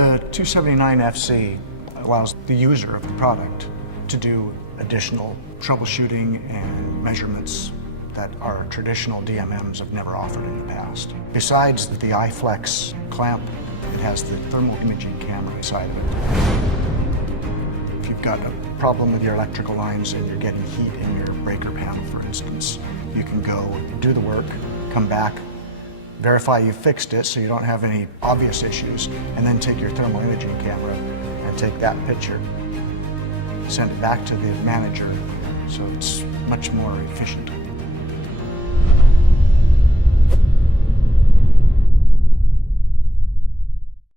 The 279FC allows the user of the product to do additional troubleshooting and measurements that our traditional DMMs have never offered in the past. Besides the iFlex clamp, it has the thermal imaging camera inside of it. If you've got a problem with your electrical lines and you're getting heat in your breaker panel, for instance, you can go do the work, come back, verify you fixed it so you don't have any obvious issues, and then take your thermal imaging camera and take that picture, send it back to the manager, so it's much more efficient.